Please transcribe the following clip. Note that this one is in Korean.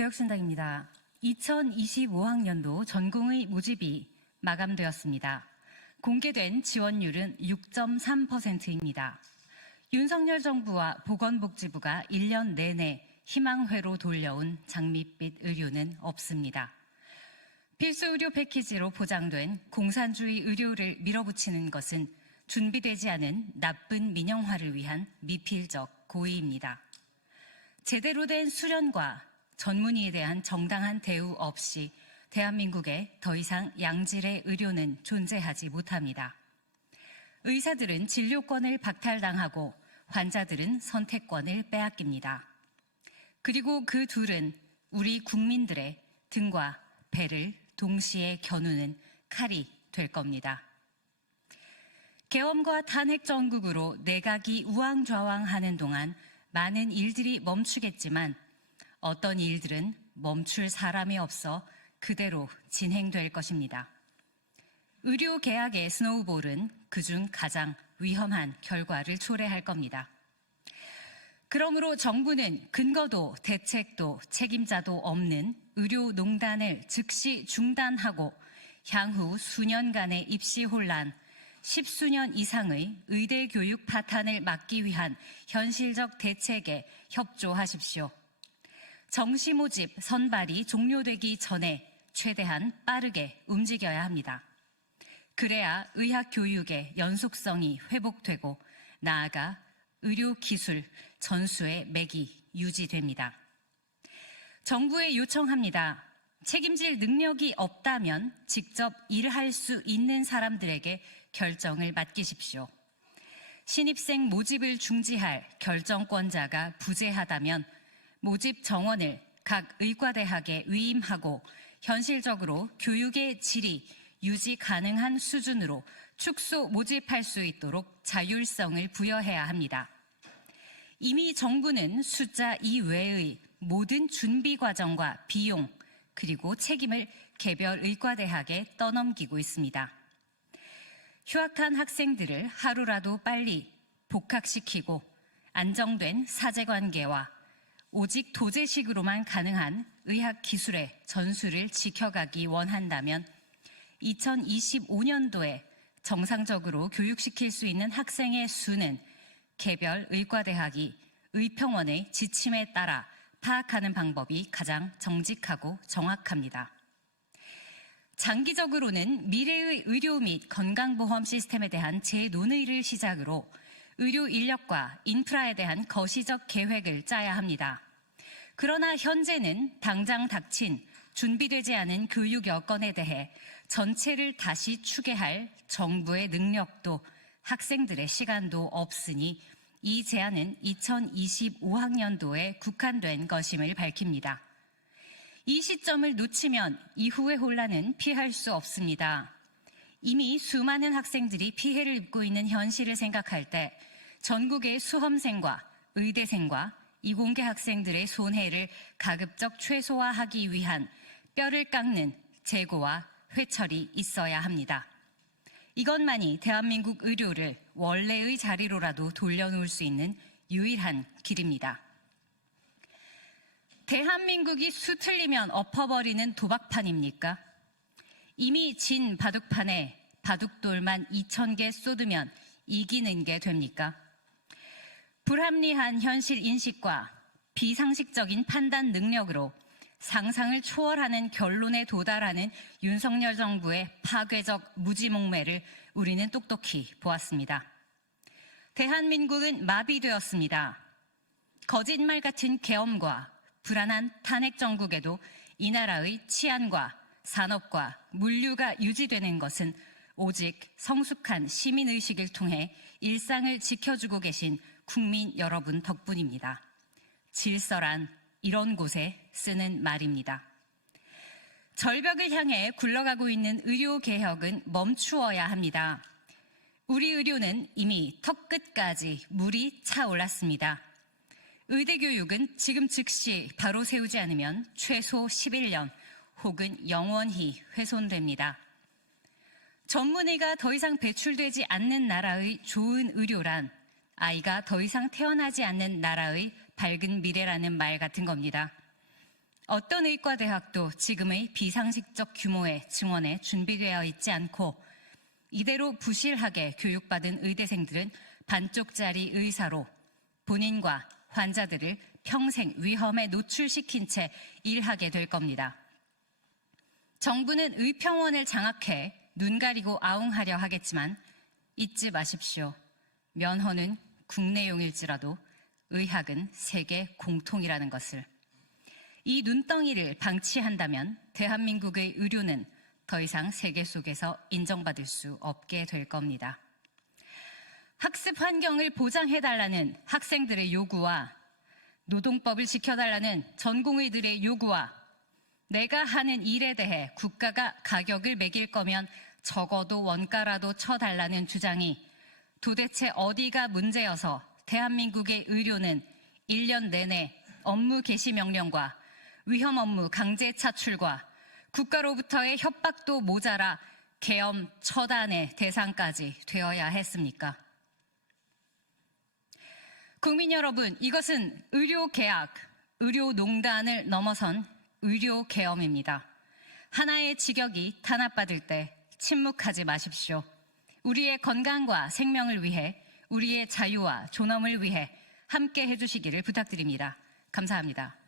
개혁신당입니다. 2025학년도 전공의 모집이 마감되었습니다. 공개된 지원율은 6.3%입니다. 윤석열 정부와 보건복지부가 1년 내내 희망회로 돌려온 장밋빛 의료는 없습니다. 필수 의료 패키지로 보장된 공산주의 의료를 밀어붙이는 것은 준비되지 않은 나쁜 민영화를 위한 미필적 고의입니다. 제대로 된 수련과 전문의에 대한 정당한 대우 없이 대한민국에 더 이상 양질의 의료는 존재하지 못합니다. 의사들은 진료권을 박탈당하고 환자들은 선택권을 빼앗깁니다. 그리고 그 둘은 우리 국민들의 등과 배를 동시에 겨누는 칼이 될 겁니다. 계엄과 탄핵 정국으로 내각이 우왕좌왕하는 동안 많은 일들이 멈추겠지만 어떤 일들은 멈출 사람이 없어 그대로 진행될 것입니다. 의료 계약의 스노우볼은 그중 가장 위험한 결과를 초래할 겁니다. 그러므로 정부는 근거도 대책도 책임자도 없는 의료농단을 즉시 중단하고 향후 수년간의 입시 혼란, 10수년 이상의 의대 교육 파탄을 막기 위한 현실적 대책에 협조하십시오. 정시 모집 선발이 종료되기 전에 최대한 빠르게 움직여야 합니다. 그래야 의학 교육의 연속성이 회복되고 나아가 의료 기술 전수의 맥이 유지됩니다. 정부에 요청합니다. 책임질 능력이 없다면 직접 일할 수 있는 사람들에게 결정을 맡기십시오. 신입생 모집을 중지할 결정권자가 부재하다면 모집 정원을 각 의과대학에 위임하고 현실적으로 교육의 질이 유지 가능한 수준으로 축소 모집할 수 있도록 자율성을 부여해야 합니다. 이미 정부는 숫자 이외의 모든 준비 과정과 비용 그리고 책임을 개별 의과대학에 떠넘기고 있습니다. 휴학한 학생들을 하루라도 빨리 복학시키고 안정된 사제관계와 오직 도제식으로만 가능한 의학 기술의 전수를 지켜가기 원한다면 2025년도에 정상적으로 교육시킬 수 있는 학생의 수는 개별 의과대학이 의평원의 지침에 따라 파악하는 방법이 가장 정직하고 정확합니다. 장기적으로는 미래의 의료 및 건강보험 시스템에 대한 재논의를 시작으로 의료 인력과 인프라에 대한 거시적 계획을 짜야 합니다. 그러나 현재는 당장 닥친 준비되지 않은 교육 여건에 대해 전체를 다시 추계할 정부의 능력도 학생들의 시간도 없으니 이 제안은 2025학년도에 국한된 것임을 밝힙니다. 이 시점을 놓치면 이후의 혼란은 피할 수 없습니다. 이미 수많은 학생들이 피해를 입고 있는 현실을 생각할 때 전국의 수험생과 의대생과 이공계 학생들의 손해를 가급적 최소화하기 위한 뼈를 깎는 재고와 회철이 있어야 합니다. 이것만이 대한민국 의료를 원래의 자리로라도 돌려놓을 수 있는 유일한 길입니다. 대한민국이 수틀리면 엎어버리는 도박판입니까? 이미 진 바둑판에 바둑돌만 2,000개 쏟으면 이기는 게 됩니까? 불합리한 현실 인식과 비상식적인 판단 능력으로 상상을 초월하는 결론에 도달하는 윤석열 정부의 파괴적 무지몽매를 우리는 똑똑히 보았습니다. 대한민국은 마비되었습니다. 거짓말 같은 계엄과 불안한 탄핵 정국에도 이 나라의 치안과 산업과 물류가 유지되는 것은 오직 성숙한 시민의식을 통해 일상을 지켜주고 계신 국민 여러분 덕분입니다. 질서란 이런 곳에 쓰는 말입니다. 절벽을 향해 굴러가고 있는 의료개혁은 멈추어야 합니다. 우리 의료는 이미 턱끝까지 물이 차올랐습니다. 의대교육은 지금 즉시 바로 세우지 않으면 최소 11년 혹은 영원히 훼손됩니다. 전문의가 더 이상 배출되지 않는 나라의 좋은 의료란 아이가 더 이상 태어나지 않는 나라의 밝은 미래라는 말 같은 겁니다. 어떤 의과대학도 지금의 비상식적 규모의 증원에 준비되어 있지 않고 이대로 부실하게 교육받은 의대생들은 반쪽짜리 의사로 본인과 환자들을 평생 위험에 노출시킨 채 일하게 될 겁니다. 정부는 의평원을 장악해 눈 가리고 아웅하려 하겠지만 잊지 마십시오. 면허는 국내용일지라도 의학은 세계 공통이라는 것을. 이 눈덩이를 방치한다면 대한민국의 의료는 더 이상 세계 속에서 인정받을 수 없게 될 겁니다. 학습 환경을 보장해달라는 학생들의 요구와 노동법을 지켜달라는 전공의들의 요구와 내가 하는 일에 대해 국가가 가격을 매길 거면 적어도 원가라도 쳐달라는 주장이 도대체 어디가 문제여서 대한민국의 의료는 1년 내내 업무 개시 명령과 위험 업무 강제 차출과 국가로부터의 협박도 모자라 계엄 처단의 대상까지 되어야 했습니까? 국민 여러분, 이것은 의료계약, 의료농단을 넘어선 의료계엄입니다. 하나의 직역이 탄압받을 때 침묵하지 마십시오. 우리의 건강과 생명을 위해, 우리의 자유와 존엄을 위해 함께 해주시기를 부탁드립니다. 감사합니다.